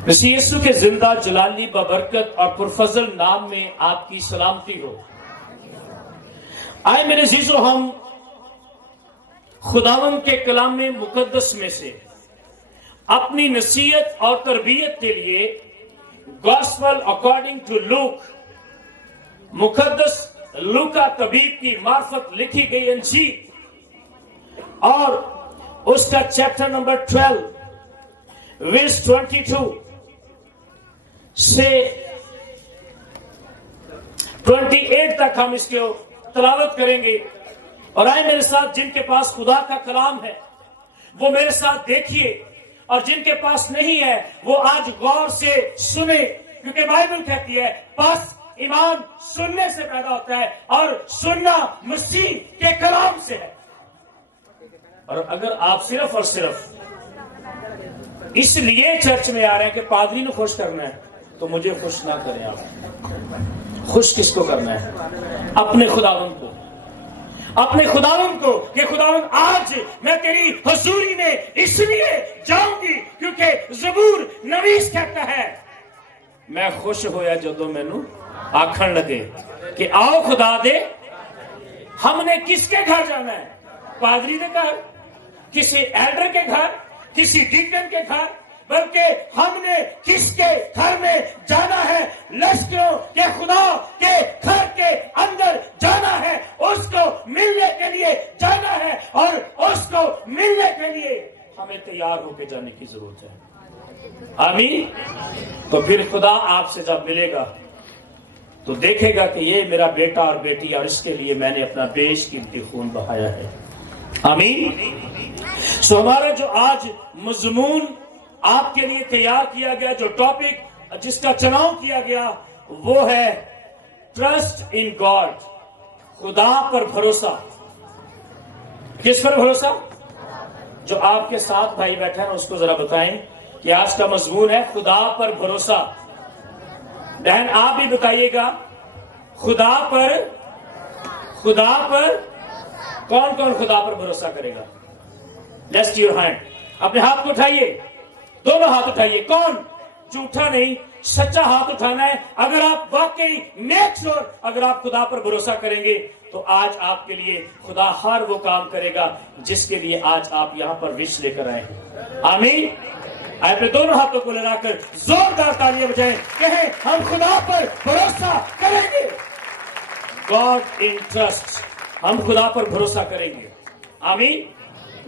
मसीह यीशु के जिंदा जलाली बबरकत और पुरफजल नाम में आपकी सलामती हो। आए मेरे अजीजों, हम खुदावन के कलाम में मुकद्दस में से अपनी नसीहत और तरबियत के लिए गॉस्पेल अकॉर्डिंग टू लूक, मुकद्दस लूका तबीब की मार्फत लिखी गई अंजील और उसका चैप्टर नंबर 12 वर्स 22 से 28 तक हम इसके तलावत करेंगे। और आए मेरे साथ, जिनके पास खुदा का कलाम है वो मेरे साथ देखिए, और जिनके पास नहीं है वो आज गौर से सुने, क्योंकि बाइबल कहती है बस ईमान सुनने से पैदा होता है और सुनना मसीह के कलाम से है। और अगर आप सिर्फ और सिर्फ इसलिए चर्च में आ रहे हैं कि पादरी ने खुश करना है, तो मुझे खुश ना करें। आप खुश किसको करना है? अपने खुदावन को, अपने खुदावन को कि खुदावन आज मैं तेरी हुजूरी में इसलिए जाऊंगी क्योंकि ज़बूर नवीस कहता है, मैं खुश होया जदों मैनू आखण लगे कि आओ खुदा दे। हमने किसके घर जाना है? पादरी के घर, किसी एल्डर के घर, किसी डीकन के घर, बल्कि हमने किसके घर में जाना है? लश्करों के खुदा के घर के अंदर जाना है, उसको मिलने के लिए जाना है, और उसको मिलने के लिए हमें तैयार होकर जाने की जरूरत है। आमीन। तो फिर खुदा आपसे जब मिलेगा तो देखेगा कि ये मेरा बेटा और बेटी, और इसके लिए मैंने अपना बेशकीमती खून बहाया है। आमीन। सो हमारा जो आज मजमून आपके लिए तैयार किया गया, जो टॉपिक जिसका चुनाव किया गया, वो है ट्रस्ट इन गॉड, खुदा पर भरोसा। किस पर भरोसा? जो आपके साथ भाई बैठा है उसको जरा बताएं कि आज का मजमून है खुदा पर भरोसा। बहन आप भी बताइएगा, खुदा पर कौन कौन खुदा पर भरोसा करेगा? लेट्स योर हैंड, अपने हाथ को उठाइए, दोनों हाथ उठाइए। कौन? झूठा नहीं, सच्चा हाथ उठाना है। अगर आप वाकई मेक श्योर, अगर आप खुदा पर भरोसा करेंगे तो आज आपके लिए खुदा हर वो काम करेगा जिसके लिए आज आप यहाँ पर विश लेकर आए हैं। आमीन। अपने दोनों हाथों को लगाकर जोरदार तालियां बजाएं, कहें हम खुदा पर भरोसा करेंगे। गॉड इन ट्रस्ट, हम खुदा पर भरोसा करेंगे। आमीन।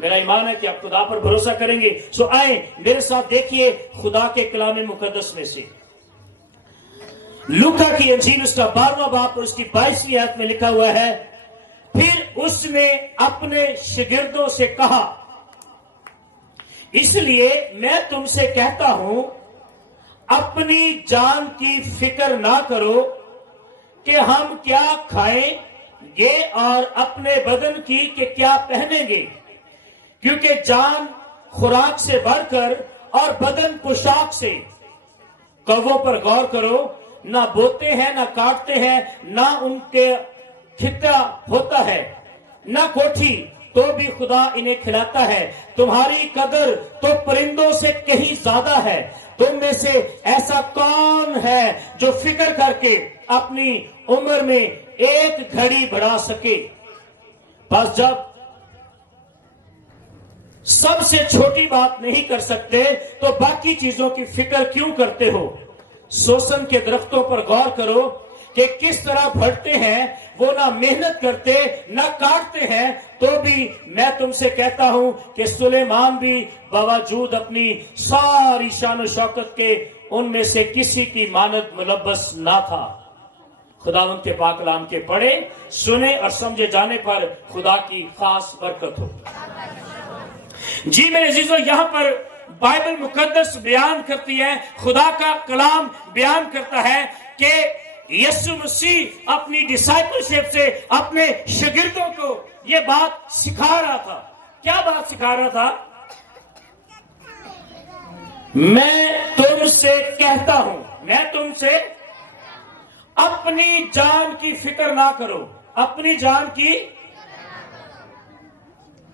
मेरा ईमान है कि आप खुदा पर भरोसा करेंगे। सो आए मेरे साथ देखिए खुदा के कलाम मुकद्दस में से लूका की अंजील उसका 12वां बाब और उसकी 22वीं आयत में लिखा हुआ है, फिर उसने अपने शागिर्दों से कहा, इसलिए मैं तुमसे कहता हूं अपनी जान की फिक्र ना करो कि हम क्या खाएंगे और अपने बदन की कि क्या पहनेंगे, क्योंकि जान खुराक से बढ़कर और बदन पोशाक से। कौवों पर गौर करो, ना बोते हैं ना काटते हैं, ना उनके खिता होता है, ना कोठी, तो भी खुदा इन्हें खिलाता है। तुम्हारी कदर तो परिंदों से कहीं ज्यादा है। तुम में से ऐसा कौन है जो फिक्र करके अपनी उम्र में एक घड़ी बढ़ा सके? बस जब सबसे छोटी बात नहीं कर सकते तो बाकी चीजों की फिक्र क्यों करते हो? सोसन के दरख्तों पर गौर करो कि किस तरह बढ़ते हैं, वो ना मेहनत करते ना काटते हैं, तो भी मैं तुमसे कहता हूं कि सुलेमान भी बावजूद अपनी सारी शान शौकत के उनमें से किसी की मानद मुलब्बस ना था। खुदावंद के पाक कलाम के पढ़े, सुने और समझे जाने पर खुदा की खास बरकत हो। जी मेरे अजीजों, यहां पर बाइबल मुकद्दस बयान करती है, खुदा का कलाम बयान करता है कि यीशु मसीह अपनी डिसाइपलशिप से अपने शागिर्दों को यह बात सिखा रहा था। क्या बात सिखा रहा था? मैं तुमसे कहता हूं, मैं तुमसे अपनी जान की फिक्र ना करो। अपनी जान की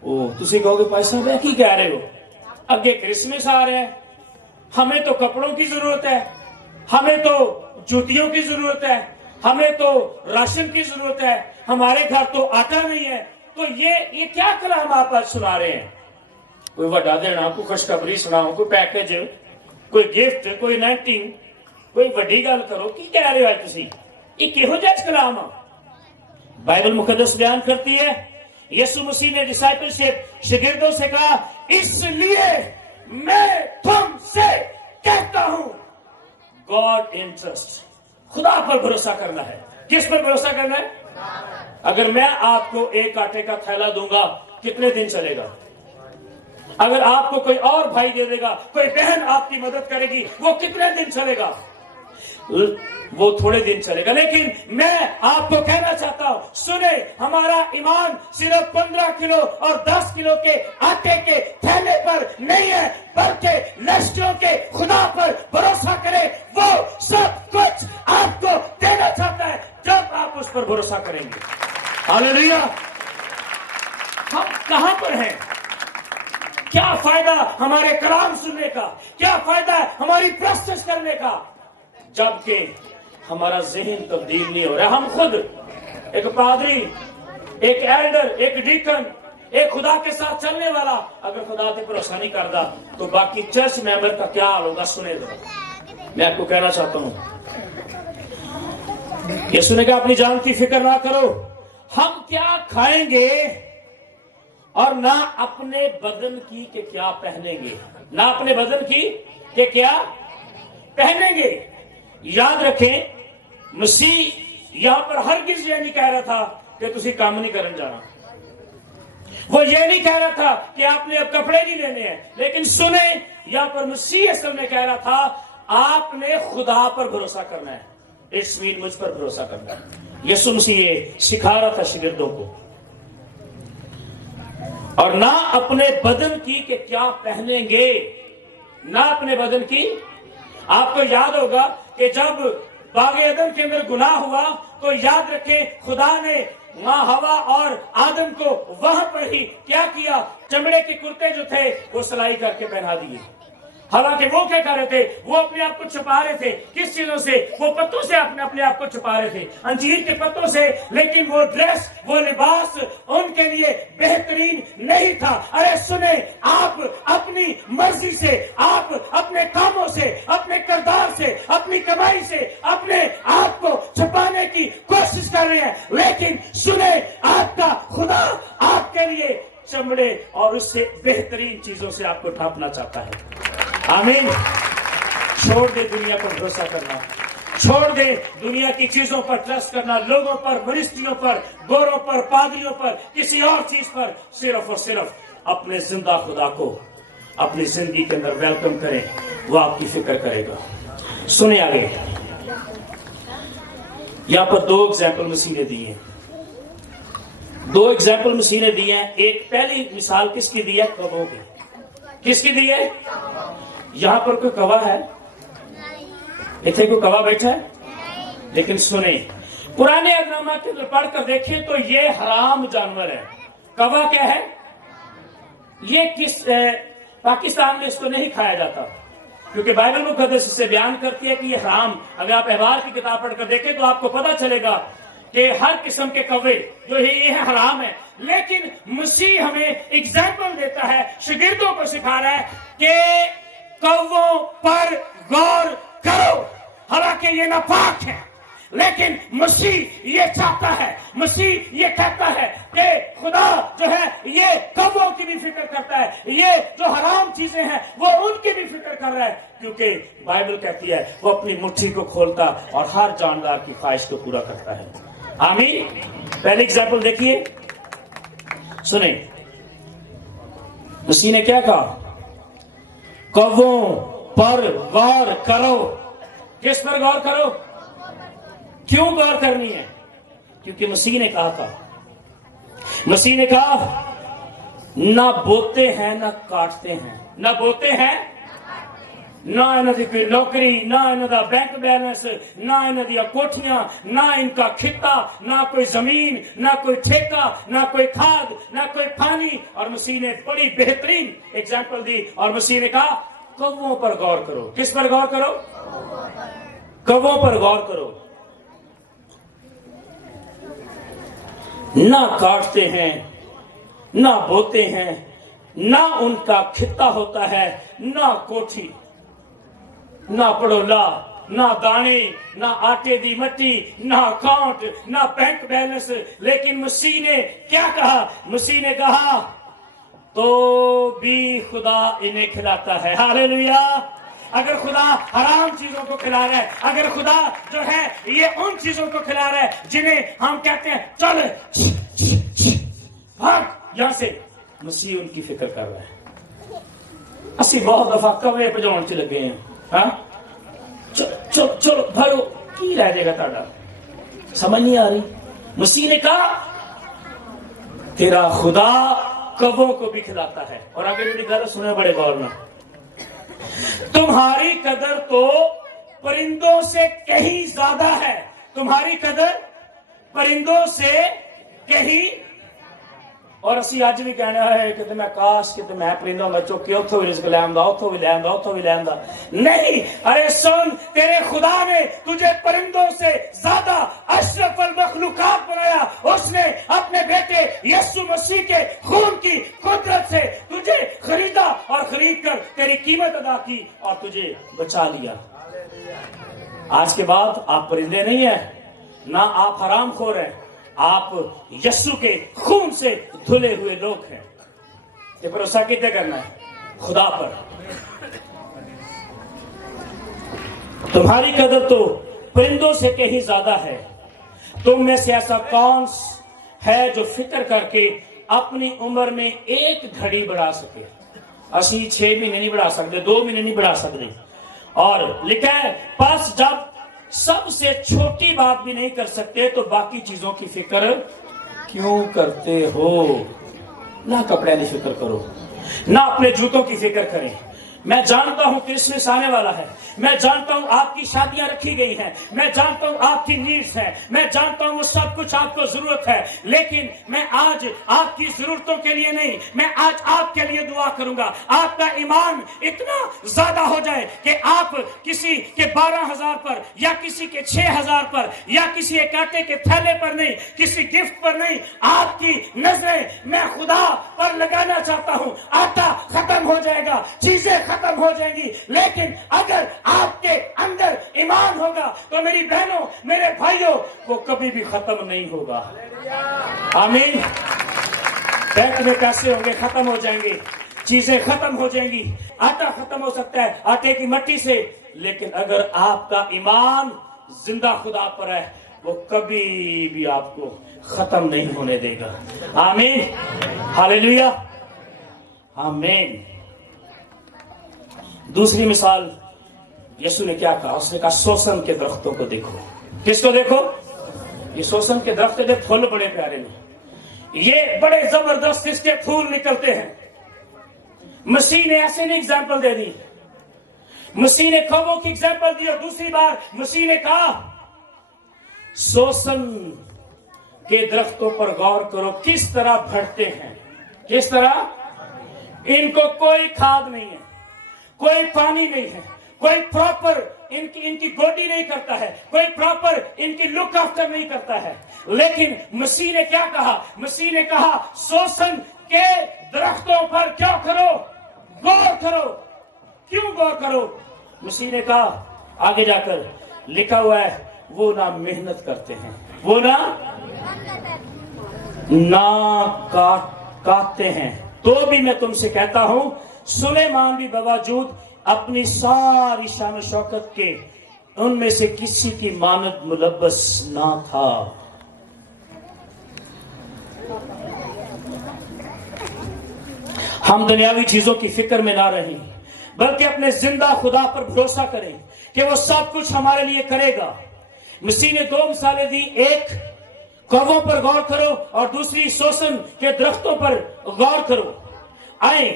तुसी कहोगे भाई साहब की कह रहे हो, अगे क्रिसमस आ रहा है, हमें तो कपड़ों की जरूरत है, हमें तो जूतियों की जरूरत है, हमें तो राशन की जरूरत है, हमारे घर तो आटा नहीं है। तो ये क्या कलाम आप आज सुना रहे हैं? कोई वड्डा देना, कोई खुशखबरी सुनाओ, कोई पैकेज, कोई गिफ्ट, कोई नेटिंग, कोई वड्डी गल करो। की कह रहे हो आज तुसी? ये किहो जिहा कलाम आ? बाइबल मुकद्दस बयान करती है यीशु मसीह ने डिसाइपलशिप शागिर्दों से कहा, इसलिए मैं तुमसे कहता हूं गॉड इन ट्रस्ट, खुदा पर भरोसा करना है। किस पर भरोसा करना है? अगर मैं आपको एक आटे का थैला दूंगा, कितने दिन चलेगा? अगर आपको कोई और भाई दे देगा, कोई बहन आपकी मदद करेगी, वो कितने दिन चलेगा? वो थोड़े दिन चलेगा। लेकिन मैं आपको कहना चाहता हूं, सुने, हमारा ईमान सिर्फ 15 किलो और 10 किलो के आटे के थैले पर नहीं है, बल्कि नस्लों के खुदा पर भरोसा करें। वो सब कुछ आपको देना चाहता है जब आप उस पर भरोसा करेंगे। हालेलुया। हम कहां पर हैं? क्या फायदा हमारे कलाम सुनने का? क्या फायदा हमारी प्रस्तुत करने का, जबकि हमारा ज़हन तब्दील नहीं हो रहा? हम खुद, एक पादरी, एक एल्डर, एक डीकन, एक खुदा के साथ चलने वाला, अगर खुदा पे भरोसा नहीं करता तो बाकी चर्च मेंबर का क्या हाल होगा? सुने दो, मैं आपको कहना चाहता हूं, यीशु ने कहा अपनी जान की फिक्र ना करो, हम क्या खाएंगे और ना अपने बदन की के क्या पहनेंगे, ना अपने बदन की के क्या पहनेंगे। याद रखें, मसीह यहां पर हरगिज़ ये नहीं कह रहा था कि तुसी काम नहीं करने जाना, वो ये नहीं कह रहा था कि आपने अब कपड़े नहीं लेने हैं। लेकिन सुने, यहां पर मसीह असल में कह रहा था आपने खुदा पर भरोसा करना है। इट्स मीन मुझ पर भरोसा करना है। यीशु मसीह ये सिखा रहा था शागिर्दों को। और ना अपने बदन की के क्या पहनेंगे, ना अपने बदन की। आपको याद होगा कि जब बागे अदन के अंदर गुनाह हुआ तो याद रखें, खुदा ने मां हवा और आदम को वहां पर ही क्या किया? चमड़े के कुर्ते जो थे वो सिलाई करके पहना दिए। हालांकि वो क्या कर रहे थे? वो अपने आप को छुपा रहे थे। किस चीजों से? वो पत्तों से अपने आप को छुपा रहे थे, अंजीर के पत्तों से। लेकिन वो ड्रेस, वो लिबास उनके लिए बेहतरीन नहीं था। अरे सुने, आप अपनी मर्जी से, आप अपने कामों से, अपने किरदार से, अपनी कमाई से अपने आप को छुपाने की कोशिश कर रहे हैं। लेकिन सुने, आपका खुदा आपके लिए चमड़े और उससे बेहतरीन चीजों से आपको ढांपना चाहता है। आमीन। छोड़ दे दुनिया पर भरोसा करना, छोड़ दे दुनिया की चीजों पर ट्रस्ट करना, लोगों पर, मरिस्टियों पर, गोरों पर, पादरियों पर, किसी और चीज पर। सिर्फ और सिर्फ अपने जिंदा खुदा को अपनी जिंदगी के अंदर वेलकम करें, वो आपकी फिक्र करेगा। सुने आगे, यहां पर दो एग्जाम्पल मसीह ने दिए, दो एग्जाम्पल मसीह ने दिए हैं। एक पहली मिसाल किसकी दी है? कौवों की। किसकी दी है? यहां पर कोई कौवा है? इतने कोई कौवा बैठा है? लेकिन सुने, पुराने अहदनामा के अंदर पढ़कर देखें तो ये हराम जानवर है। कौवा क्या है? ये पाकिस्तान में इसको नहीं खाया जाता, क्योंकि बाइबल मुकद्दस इसे बयान करती है कि ये हराम। अगर आप अहबार की किताब पढ़कर देखें तो आपको पता चलेगा कि हर किस्म के कौवे जो है ये हराम है। लेकिन मसीह हमें एग्जाम्पल देता है, शागिर्दों को सिखा रहा है कि कौवों पर गौर करो। हालांकि ये नापाक है, लेकिन मसीह ये चाहता है, मसीह ये कहता है कि खुदा जो है ये कौवों की भी फिक्र करता है, ये जो हराम चीजें हैं वो उनकी भी फिक्र कर रहा है। क्योंकि बाइबल कहती है वो अपनी मुट्ठी को खोलता और हर जानदार की ख्वाहिश को पूरा करता है। आमीन। पहले एग्जाम्पल देखिए, सुने, मसीह ने क्या कहा? कौवों पर गौर करो। किस पर गौर करो? क्यों गौर करनी है? क्योंकि मसीह ने कहा था, मसीह ने कहा ना बोते हैं ना काटते हैं, ना बोते हैं ना इन्हों की कोई नौकरी, ना इन्हों का बैंक बैलेंस, ना इन्हों दी कोठियां, ना इनका खिता, ना कोई जमीन, ना कोई ठेका, ना कोई खाद, ना कोई पानी। और मसीह ने बड़ी बेहतरीन एग्जाम्पल दी और मसीह ने कहा कौवों पर गौर करो। किस पर गौर करो? कौवों पर गौर करो। ना काटते हैं, ना बोते हैं, ना उनका खित्ता होता है, ना कोठी, ना पड़ोला, ना दाने, ना आटे दी मट्टी, ना अकाउंट, ना बैंक बैलेंस। लेकिन मसीह ने क्या कहा? मसीह ने कहा तो भी खुदा इन्हें खिलाता है। हालेलुया। अगर खुदा हराम चीजों को खिला रहा है, अगर खुदा जो है ये उन चीजों को खिला रहा है जिन्हें हम कहते हैं चल भाग यहां से, मसीह उनकी फिक्र कर रहा है। असी बहुत दफा कवे भजाउण च लगे हैं। हाँ, चलो चलो भागो, की रह जाएगा ताड़ा? समझ नहीं आ रही। मसीह ने कहा तेरा खुदा कौवों को भी खिलाता है। और आगे मेरी गल सुने बड़े गौर में, तुम्हारी कदर तो परिंदों से कहीं ज्यादा है। तुम्हारी कदर परिंदों से कहीं। और असी अज भी कहना है कि मैं काश कि मैं परिंदा मैं चुक के उतो भी रिस्क लैंदा, उतो भी लैंदा, उतो भी लैंदा। नहीं, अरे सुन, तेरे खुदा ने तुझे परिंदों से ज्यादा अशरफुल मखलूकात बनाया। उसने अपने बेटे यीशु मसीह के खून की कुदरत से तुझे खरीदा और खरीद कर तेरी कीमत अदा की और तुझे बचा लिया। आज के बाद आप परिंदे नहीं है, ना आप हरामखोर हैं, आप यीशु के खून से धुले हुए लोग हैं। ये भरोसा कितने करना है? खुदा पर। तुम्हारी कदर तो परिंदों से कहीं ज्यादा है। तुम में से ऐसा कौन है जो फिक्र करके अपनी उम्र में एक घड़ी बढ़ा सके? असी 6 महीने नहीं बढ़ा सकते, 2 महीने नहीं बढ़ा सकते। और लिखा है बस जब सबसे छोटी बात भी नहीं कर सकते तो बाकी चीजों की फिक्र क्यों करते हो? ना कपड़े की फिक्र करो, ना अपने जूतों की फिक्र करें। मैं जानता हूं क्रिसमस आने वाला है, मैं जानता हूं आपकी शादियां रखी गई हैं, मैं जानता हूं आपकी नीड्स हैं, मैं जानता हूं वो सब कुछ आपको जरूरत है। लेकिन मैं आज आपकी जरूरतों के लिए नहीं, मैं आज आपके लिए दुआ करूंगा। आपका ईमान इतना ज्यादा हो जाए कि आप किसी के 12,000 पर या किसी के 6,000 पर या किसी एक आटे के थैले पर नहीं, किसी गिफ्ट पर नहीं, आपकी नजरें मैं खुदा पर लगाना चाहता हूं। आटा खत्म हो जाएगा, चीजें खत्म हो जाएंगी, लेकिन अगर आपके अंदर ईमान होगा तो मेरी बहनों, मेरे भाइयों, वो कभी भी खत्म नहीं होगा। आमीन। बैंक में पैसे होंगे, खत्म हो जाएंगे, चीजें खत्म हो जाएंगी, आटा खत्म हो सकता है आटे की मट्टी से, लेकिन अगर आपका ईमान जिंदा खुदा पर है वो कभी भी आपको खत्म नहीं होने देगा। आमीन। हालेलुया। आमीन। दूसरी मिसाल यीशु ने क्या कहा? उसने कहा सोसन के दरख्तों को देखो। किसको देखो? ये सोसन के दरख्त के फूल बड़े प्यारे हैं, ये बड़े जबरदस्त इसके फूल निकलते हैं। मसीह ने ऐसे नहीं एग्जाम्पल दे दी, मसीह ने कौवों की एग्जाम्पल दी। और दूसरी बार मसीह ने कहा सोसन के दरख्तों पर गौर करो, किस तरह बढ़ते हैं, किस तरह। इनको कोई खाद नहीं है, कोई पानी नहीं है, कोई प्रॉपर इनकी गोडी नहीं करता है, कोई प्रॉपर इनकी लुक आफ्टर नहीं करता है। लेकिन मसीह ने क्या कहा? मसीह ने कहा सोसन के दरख्तों पर क्या करो? गौर करो। क्यों गौर करो? मसीह ने कहा आगे जाकर लिखा हुआ है वो ना मेहनत करते हैं, वो ना काटते हैं, तो भी मैं तुमसे कहता हूं सुलेमान भी बावजूद अपनी सारी शान शौकत के उनमें से किसी की मानद मुलब्बस ना था। हम दुनियावी चीजों की फिक्र में ना रहें, बल्कि अपने जिंदा खुदा पर भरोसा करें कि वो सब कुछ हमारे लिए करेगा। मसीह ने 2 मिसालें दी, एक कौवों पर गौर करो और दूसरी सोसन के दरख्तों पर गौर करो। आए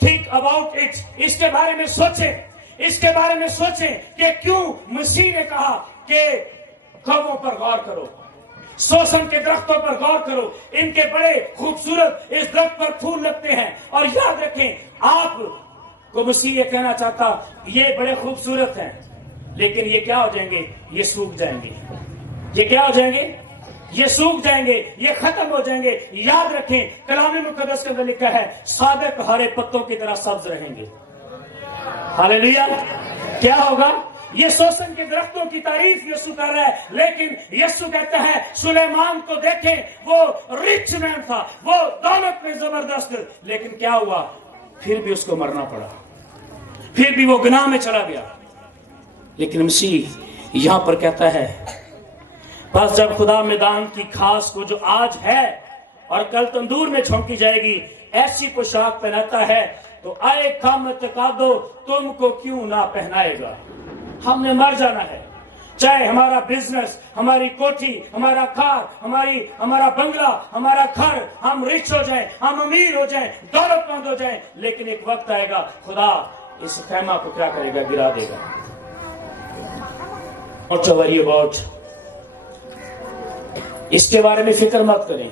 थिंक अबाउट इट, इसके बारे में सोचें, इसके बारे में सोचें कि क्यों मसीह ने कहा कि कौवों पर गौर करो, सोसन के दरख्तों पर गौर करो। इनके बड़े खूबसूरत इस दरख्त पर फूल लगते हैं। और याद रखें, आप को मसीह ये कहना चाहता, ये बड़े खूबसूरत हैं, लेकिन ये क्या हो जाएंगे? ये सूख जाएंगे। ये क्या हो जाएंगे? ये सूख जाएंगे, ये खत्म हो जाएंगे। याद रखें, कलाम मुकद्दस के अंदर लिखा है, सादक हरे पत्तों की तरह सब्ज रहेंगे। हालेलुया। क्या होगा? ये शोषण के दरख्तों की तारीफ यीशु कर रहा है, लेकिन यीशु कहता है सुलेमान को देखें, वो रिच मैन था, वो दौलत में जबरदस्त, लेकिन क्या हुआ? फिर भी उसको मरना पड़ा, फिर भी वो गुनाह में चला गया। लेकिन मसीह यहां पर कहता है, बस जब खुदा मैदान की खास को जो आज है और कल तंदूर में झोंकी जाएगी, ऐसी पोशाक पहनाता है, तो आए कम तका दो, तुमको क्यों ना पहनाएगा। हमने मर जाना है, चाहे हमारा बिजनेस, हमारी कोठी, हमारा कार, हमारा बंगला, हमारा घर, हम रिच हो जाएं, हम अमीर हो जाएं, दौलतमंद हो जाएं, लेकिन एक वक्त आएगा खुदा इस खैमा को क्या करेगा? गिरा देगा। और वरी अबाउट, इसके बारे में फिक्र मत करें,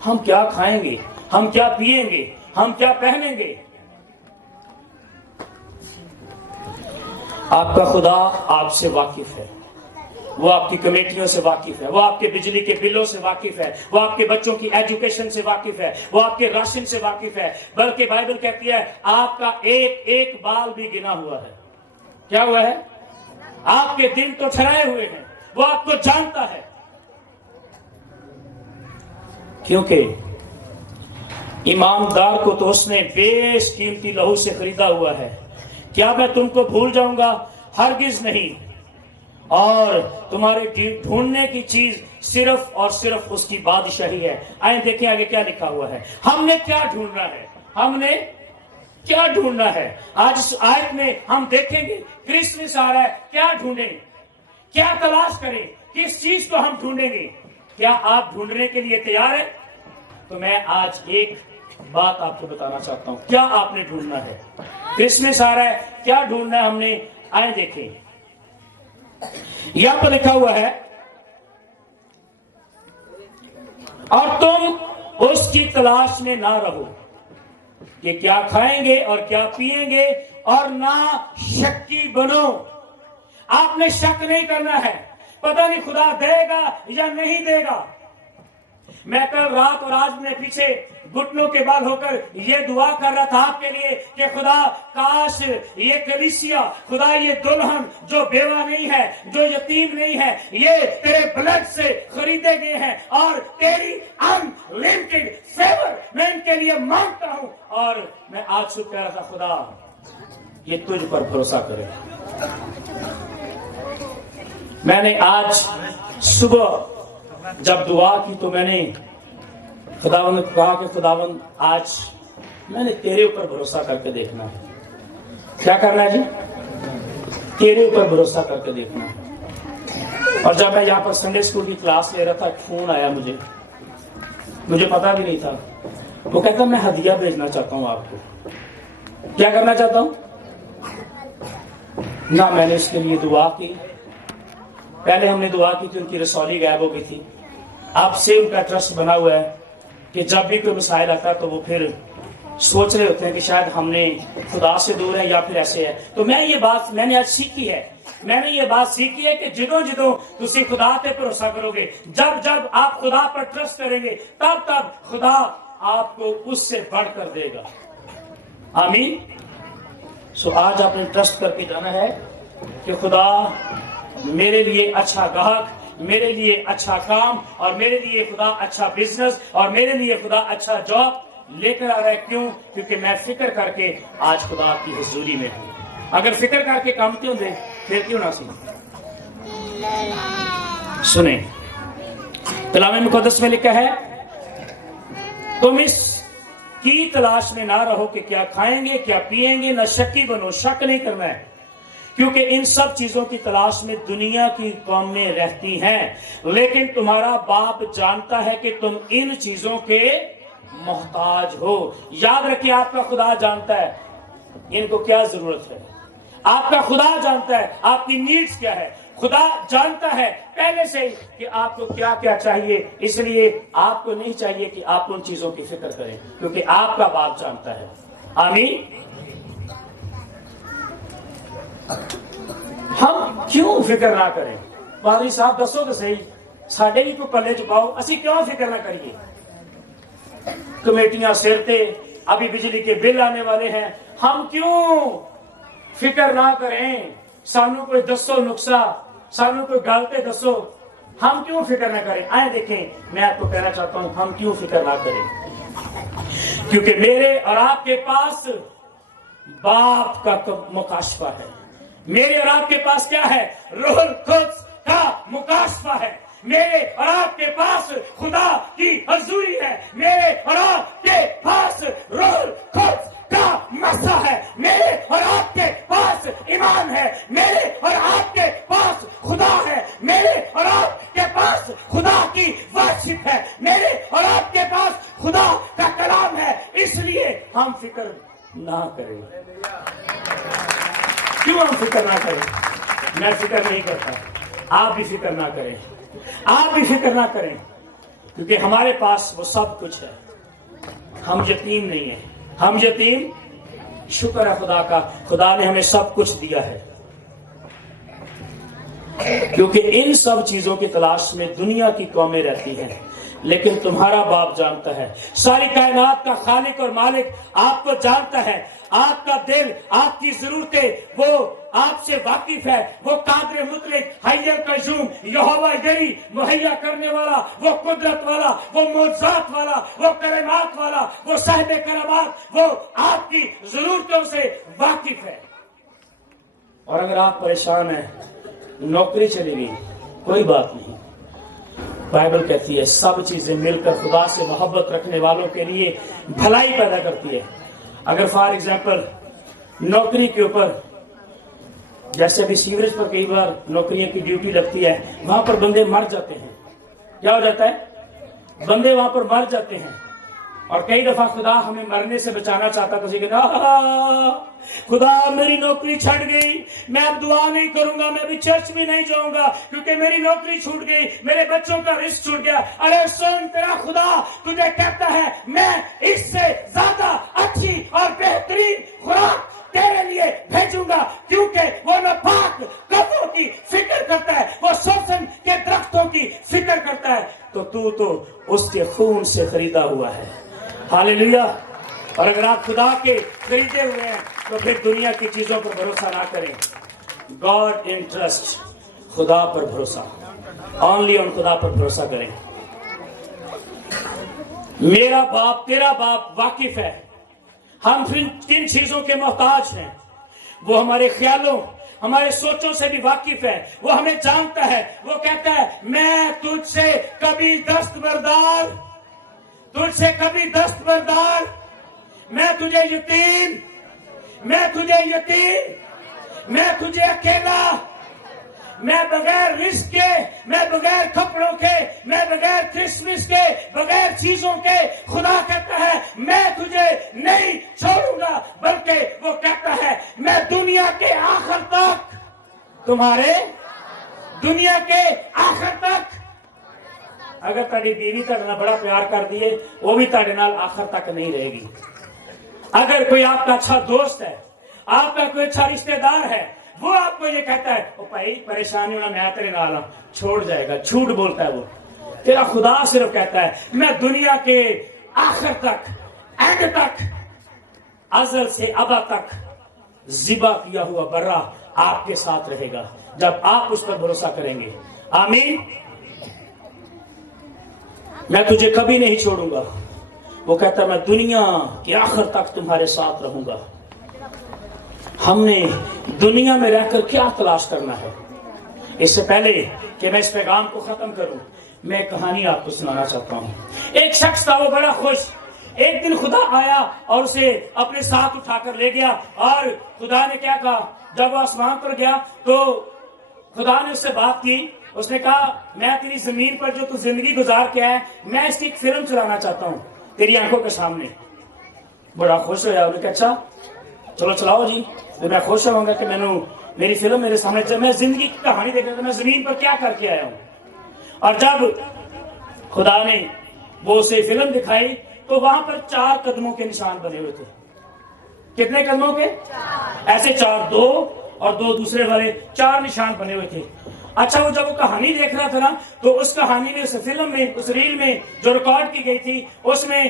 हम क्या खाएंगे, हम क्या पिएंगे, हम क्या पहनेंगे। आपका खुदा आपसे वाकिफ है, वो आपकी कमेटियों से वाकिफ है, वो आपके बिजली के बिलों से वाकिफ है, वो आपके बच्चों की एजुकेशन से वाकिफ है, वो आपके राशन से वाकिफ है। बल्कि बाइबल कहती है आपका एक एक बाल भी गिना हुआ है। क्या हुआ है? आपके दिन तो ठहराए हुए हैं, वो आपको जानता है, क्योंकि ईमानदार को तो उसने बेशकीमती लहू से खरीदा हुआ है। क्या मैं तुमको भूल जाऊंगा? हरगिज नहीं। और तुम्हारे ढूंढने की चीज सिर्फ और सिर्फ उसकी बादशाही है। आए देखें आगे क्या लिखा हुआ है। हमने क्या ढूंढना है? हमने क्या ढूंढना है? आज इस आयत में हम देखेंगे क्रिसमस आ रहा है, क्या ढूंढें, क्या तलाश करें, किस चीज को हम ढूंढेंगे? क्या आप ढूंढने के लिए तैयार हैं? तो मैं आज एक बात आपको बताना चाहता हूं, क्या आपने ढूंढना है। क्रिसमस आ रहा है, क्या ढूंढना है हमने? आए देखें, यहां पर लिखा हुआ है, और तुम उसकी तलाश में ना रहो कि क्या खाएंगे और क्या पिएंगे, और ना शक्की बनो। आपने शक नहीं करना है, पता नहीं खुदा देगा या नहीं देगा। मैं कल रात और आज में पीछे घुटनों के बाल होकर ये दुआ कर रहा था आपके लिए कि खुदा काश ये कलीसिया, खुदा ये दुल्हन जो बेवा नहीं है, जो यतीम नहीं है, ये तेरे ब्लड से खरीदे गए हैं और तेरी अनलिमिटेड फेवर मैं इनके लिए मांगता हूं। और मैं आज शुरू कह रहा था खुदा ये तुझ पर भरोसा करे। मैंने आज सुबह जब दुआ की तो मैंने खुदावंद को कहा कि खुदावंद आज मैंने तेरे ऊपर भरोसा करके देखना है। क्या करना है जी? तेरे ऊपर भरोसा करके देखना है। और जब मैं यहाँ पर संडे स्कूल की क्लास ले रहा था, फोन आया मुझे पता भी नहीं था। वो कहता मैं हदिया भेजना चाहता हूँ आपको। क्या करना चाहता हूँ ना। मैंने इसके लिए दुआ की। पहले हमने दुआ की कि उनकी रसौली गायब हो गई थी। आपसे उनका ट्रस्ट बना हुआ है कि जब भी कोई मसाइल आता है तो वो फिर सोच रहे होते हैं कि शायद हमने खुदा से दूर है या फिर ऐसे है। तो मैंने आज सीखी है। मैंने ये बात सीखी है कि जिदों तुसी खुदा पे भरोसा करोगे, जब आप खुदा पर ट्रस्ट करेंगे, तब खुदा आपको उससे बढ़कर देगा। आमीन। सो आज आपने ट्रस्ट करके जाना है कि खुदा मेरे लिए अच्छा गाहक, मेरे लिए अच्छा काम, और मेरे लिए खुदा अच्छा बिजनेस, और मेरे लिए खुदा अच्छा जॉब लेकर आ रहा है। क्यों? क्योंकि मैं फिक्र करके आज खुदा की हुजूरी में हूं। अगर फिक्र करके काम क्यों दे, फिर क्यों ना सुने। कलाम मुकद्दस में लिखा है तुम इस की तलाश में ना रहो कि क्या खाएंगे क्या पिएंगे, न शक्की बनो। शक नहीं करना है, क्योंकि इन सब चीजों की तलाश में दुनिया की कौमें रहती हैं, लेकिन तुम्हारा बाप जानता है कि तुम इन चीजों के मोहताज हो। याद रखिए, आपका खुदा जानता है इनको क्या जरूरत है। आपका खुदा जानता है आपकी नीड्स क्या है। खुदा जानता है पहले से ही कि आपको क्या क्या चाहिए। इसलिए आपको नहीं चाहिए कि आप उन चीजों की फिक्र करें, क्योंकि आपका बाप जानता है। आमीन। ہم کیوں فکر نہ کریں؟ پادری صاحب دسو تو صحیح، ساڈے بھی کوئی پلے چپاؤ، اسی کیوں فکر نہ کریے؟ کمیٹیاں سر تے، ابھی بجلی کے بل آنے والے ہیں، ہم کیوں فکر نہ کریں؟ سانو کوئی دسو نقصہ، سانو کوئی گالتے دسو، ہم کیوں فکر نہ کریں؟ آئے دیکھیں، میں آپ کو کہنا چاہتا ہوں ہم کیوں فکر نہ کریں؟ کیونکہ میرے اور آپ کے پاس باپ کا مکاشفہ ہے، میرے اور آپ کے پاس کیا ہے؟ روح القدس کا مکاشفہ ہے، میرے اور آپ کے پاس خدا کی حضوری ہے، میرے اور آپ کے پاس روح القدس کا مسح ہے، میرے اور آپ کے پاس ایمان ہے، میرے اور آپ کے پاس خدا ہے، میرے اور آپ کے پاس خدا کی ورشپ ہے، میرے اور آپ کے پاس خدا کا کلام ہے۔ اس لیے ہم فکر نہ کریں۔ کیوں ہم فکر نہ کریں؟ میں فکر نہیں کرتا، آپ بھی فکر نہ کریں، آپ بھی فکر نہ کریں، کیونکہ ہمارے پاس وہ سب کچھ ہے۔ ہم یتیم نہیں ہیں، ہم یتیم، شکر ہے خدا کا، خدا نے ہمیں سب کچھ دیا ہے، کیونکہ ان سب چیزوں کی تلاش میں دنیا کی قومیں رہتی ہیں، لیکن تمہارا باپ جانتا ہے، ساری کائنات کا خالق اور مالک آپ کو جانتا ہے، آپ کا دل، آپ کی ضرورتیں وہ آپ سے واقف ہے، وہ قادر مطلق، حی قیوم، یہوہ یری، مہیا کرنے والا، وہ قدرت والا، وہ معجزات والا، وہ کرامات والا، وہ صاحب کرامات، وہ آپ کی ضرورتوں سے واقف ہے۔ اور اگر آپ پریشان ہیں، نوکری چلی گئی، کوئی بات نہیں، بائبل کہتی ہے سب چیزیں مل کر خدا سے محبت رکھنے والوں کے لیے بھلائی پیدا کرتی ہے۔ اگر فار ایگزامپل نوکری کے اوپر، جیسے ابھی سیوریج پر کئی بار نوکریوں کی ڈیوٹی لگتی ہے، وہاں پر بندے مر جاتے ہیں، کیا ہو جاتا ہے؟ بندے وہاں پر مر جاتے ہیں، اور کئی دفعہ خدا ہمیں مرنے سے بچانا چاہتا تو خدا میری نوکری چھٹ گئی، میں اب دعا نہیں کروں گا، میں ابھی چرچ بھی نہیں جاؤں گا کیونکہ میری نوکری چھوٹ گئی، میرے بچوں کا رزق چھوٹ گیا۔ ارے سن، تیرا خدا تجھے کہتا ہے میں اس سے زیادہ اچھی اور بہترین خوراک تیرے لیے بھیجوں گا، کیونکہ وہ ناپاک قبروں کی فکر کرتا ہے، وہ سوسن کے درختوں کی فکر کرتا ہے، تو اس کے خون سے خریدا ہوا ہے۔ ہاللیلویا۔ اور اگر آپ خدا کے خریدے ہوئے ہیں تو پھر دنیا کی چیزوں پر بھروسہ نہ کریں۔ گاڈ ان ٹرسٹ، خدا پر بھروسہ، اونلی آن خدا پر بھروسہ کریں۔ میرا باپ، تیرا باپ واقف ہے، ہم کن چیزوں کے محتاج ہیں، وہ ہمارے خیالوں، ہمارے سوچوں سے بھی واقف ہے، وہ ہمیں جانتا ہے، وہ کہتا ہے میں تجھ سے کبھی دستبردار، تجھ سے کبھی دستبردار، میں تجھے یتیم، میں تجھے اکیلا، میں بغیر رزق کے، میں بغیر کپڑوں کے، میں بغیر کرسمس کے، بغیر چیزوں کے، خدا کہتا ہے میں تجھے نہیں چھوڑوں گا، بلکہ وہ کہتا ہے میں دنیا کے آخر تک تمہارے، دنیا کے آخر تک۔ اگر تاری بیوی تک نہ بڑا پیار کر دیے، وہ بھی تارے نال آخر تک نہیں رہے گی۔ اگر کوئی آپ کا اچھا دوست ہے، آپ کا کوئی اچھا رشتہ دار ہے، وہ آپ کو یہ کہتا ہے او بھائی پریشانی ہونا، میں تیرے نال ہوں، چھوڑ جائے گا، جھوٹ بولتا ہے وہ۔ تیرا خدا صرف کہتا ہے میں دنیا کے آخر تک، اینڈ تک، ازل سے ابد تک ذبح کیا ہوا برا آپ کے ساتھ رہے گا جب آپ اس پر بھروسہ کریں گے۔ آمین۔ میں تجھے کبھی نہیں چھوڑوں گا، وہ کہتا ہے میں دنیا کے آخر تک تمہارے ساتھ رہوں گا۔ ہم نے دنیا میں رہ کر کیا تلاش کرنا ہے؟ اس سے پہلے کہ میں اس پیغام کو ختم کروں، میں ایک کہانی آپ کو سنانا چاہتا ہوں۔ ایک شخص تھا، وہ بڑا خوش، ایک دن خدا آیا اور اسے اپنے ساتھ اٹھا کر لے گیا، اور خدا نے کیا کہا، جب وہ آسمان پر گیا تو خدا نے اس سے بات کی، اس نے کہا میں تیری زمین پر جو تو زندگی گزار کے ہے، میں اس کی ایک فلم چلانا چاہتا ہوں تیری آنکھوں کے سامنے۔ بڑا خوش ہوا، انہوں نے کہا اچھا چلو چلاؤ جی، تو میں خوش ہوں گا کہ میری فلم میرے سامنے، جب میں زندگی کی کہانی دیکھ رہا تھا میں زمین پر کیا کر کے آیا ہوں۔ اور جب خدا نے وہ اسے فلم دکھائی تو وہاں پر 4 قدموں کے نشان بنے ہوئے تھے۔ کتنے قدموں کے؟ ایسے 4، 2 اور دو دوسرے والے 4 نشان بنے ہوئے تھے. اچھا وہ جب وہ کہانی دیکھ رہا تھا نا تو اس کہانی میں اس فلم میں اس ریل میں جو ریکارڈ کی گئی تھی اس میں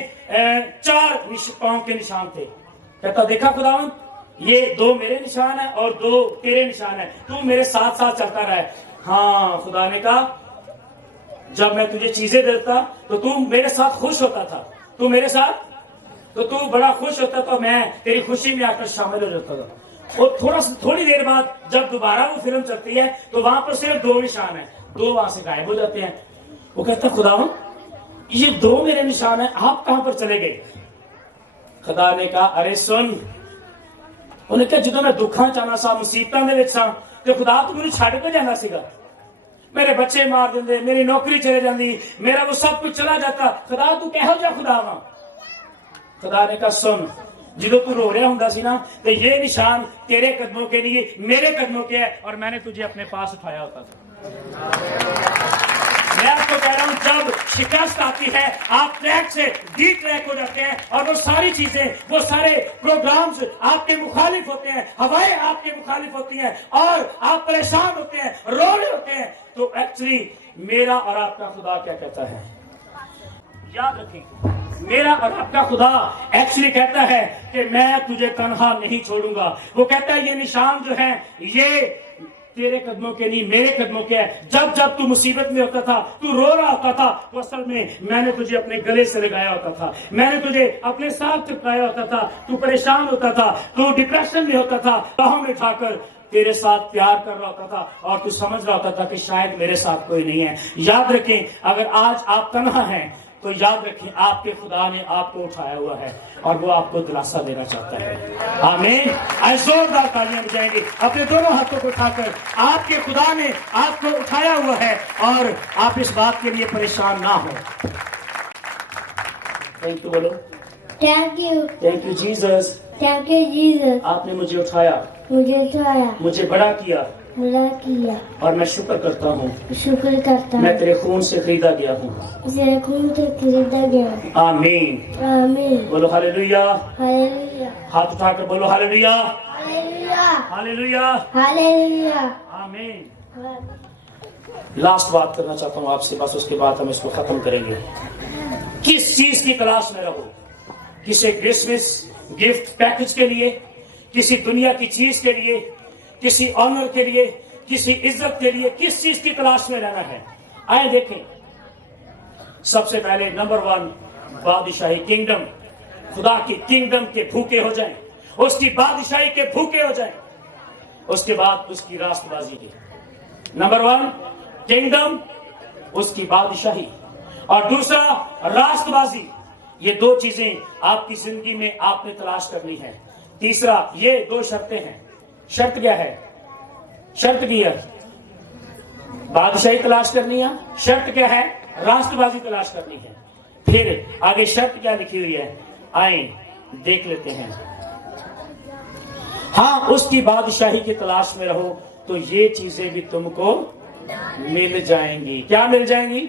4 پاؤں کے نشان تھے. کہتا دیکھا خداوند یہ 2 میرے نشان ہیں اور 2 تیرے نشان ہیں, تو میرے ساتھ ساتھ چلتا رہے. ہاں خدا نے کہا جب میں تجھے چیزیں دیتا تو میرے ساتھ خوش ہوتا تھا, تو میرے ساتھ تو بڑا خوش ہوتا تھا, میں تیری خوشی میں آ کر شامل ہو جاتا تھا. اور تھوڑی دیر بعد جب دوبارہ وہ فلم چلتی ہے تو وہاں پر صرف 2 نشان ہیں, 2 وہاں سے غائب ہو جاتے ہیں. وہ کہتا خداوند یہ 2 میرے نشان ہیں, آپ کہاں پر چلے گئے؟ خدا نے کہا ارے سن, انہیں کہا جدوں میں دکھاں چاہنا سا مصیبتاں دے وچ سا تے خدا تو مجھے چھڈ کے جانا سیگا, میرے بچے مار دیندے, میری نوکری چلے جاندی, میرا وہ سب کچھ چلا جاتا. خدا تو کہو جا خدا وا. خدا نے کہا سن جدو تو رو رہا ہوں سی نا تو یہ نشان تیرے قدموں کے لیے میرے قدموں کے ہے, اور میں نے تجھے اپنے پاس اٹھایا ہوتا تھا. میں آپ کو کہہ رہا ہوں جب شکست آتی ہے آپ ٹریک سے ڈی ٹریک ہو جاتے ہیں, اور وہ ساری چیزیں وہ سارے پروگرامز آپ کے مخالف ہوتے ہیں, ہوائیں آپ کے مخالف ہوتی ہیں, اور آپ پریشان ہوتے ہیں, رو رہے ہوتے ہیں, تو ایکچولی میرا اور آپ کا خدا کیا کہتا ہے؟ یاد رکھیں, میرا اور آپ کا خدا ایکچولی کہتا ہے کہ میں تجھے تنہا نہیں چھوڑوں گا. وہ کہتا ہے یہ نشان جو ہیں یہ تیرے قدموں کے نہیں میرے قدموں کے ہے. جب جب تو مصیبت میں ہوتا تھا, تو رو رہا ہوتا تھا, تو اصل میں نے تجھے اپنے گلے سے لگایا ہوتا تھا, میں نے تجھے اپنے ساتھ چپکایا ہوتا تھا. تو پریشان ہوتا تھا, تو ڈپریشن میں ہوتا تھا, باہوں میں اٹھا کر تیرے ساتھ پیار کر رہا ہوتا تھا, اور تو سمجھ رہا ہوتا تھا کہ شاید میرے ساتھ کوئی نہیں ہے. یاد رکھیں اگر آج آپ تنہا ہیں تو یاد رکھیں آپ کے خدا نے آپ کو اٹھایا ہوا ہے, اور وہ آپ کو دلاسا دینا چاہتا ہے. آمین. زوردار تالیاں بجائیں گے اپنے دونوں ہاتھوں کو اٹھا کر. آپ کے خدا نے آپ کو اٹھایا ہوا ہے, اور آپ اس بات کے لیے پریشان نہ ہو. تھینک یو بولو. Thank you. Thank you Jesus. Thank you Jesus. آپ نے مجھے اٹھایا, مجھے اٹھایا, مجھے بڑا کیا, بڑا کیا, اور میں شکر کرتا ہوں شکر کرتا میں ہوں تیرے خون سے خریدا گیا ہوں. تیرے خون سے خریدا گیا. آمین. آمین. بولو ہاللیلویا. ہاللیلویا. ہاتھ اٹھا کر بولو ہاللیلویا. ہاللیلویا. ہاللیلویا. ہاللیلویا. آمین. لاسٹ بات کرنا چاہتا ہوں آپ سے, بس اس کے بعد ہم اس کو ختم کریں گے. کس چیز کی تلاش میں رہو؟ کسی کرسمس گفٹ پیکج کے لیے, کسی دنیا کی چیز کے لیے, کسی آنر کے لیے, کسی عزت کے لیے, کس چیز کی تلاش میں رہنا ہے؟ آئے دیکھیں, سب سے پہلے نمبر 1 بادشاہی, کنگڈم. خدا کی کنگڈم کے بھوکے ہو جائیں, اس کی بادشاہی کے بھوکے ہو جائیں. اس کے بعد اس کی راست بازی کی. نمبر 1 کنگڈم, اس کی بادشاہی, اور دوسرا راست بازی. یہ 2 چیزیں آپ کی زندگی میں آپ نے تلاش کرنی ہے. تیسرا یہ 2 شرطیں ہیں. شرط کیا ہے؟ شرط کیا بادشاہی تلاش کرنی ہے, شرط کیا ہے؟ راست بازی تلاش کرنی ہے. پھر آگے شرط کیا لکھی ہوئی ہے, آئیں دیکھ لیتے ہیں. ہاں اس کی بادشاہی کی تلاش میں رہو تو یہ چیزیں بھی تم کو مل جائیں گی. کیا مل جائیں گی؟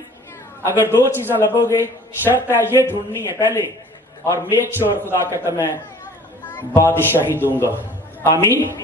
اگر 2 چیزیں لگو گے, شرط ہے یہ ڈھونڈنی ہے پہلے, اور میک شور خدا کہتا میں بادشاہی دوں گا. آمین.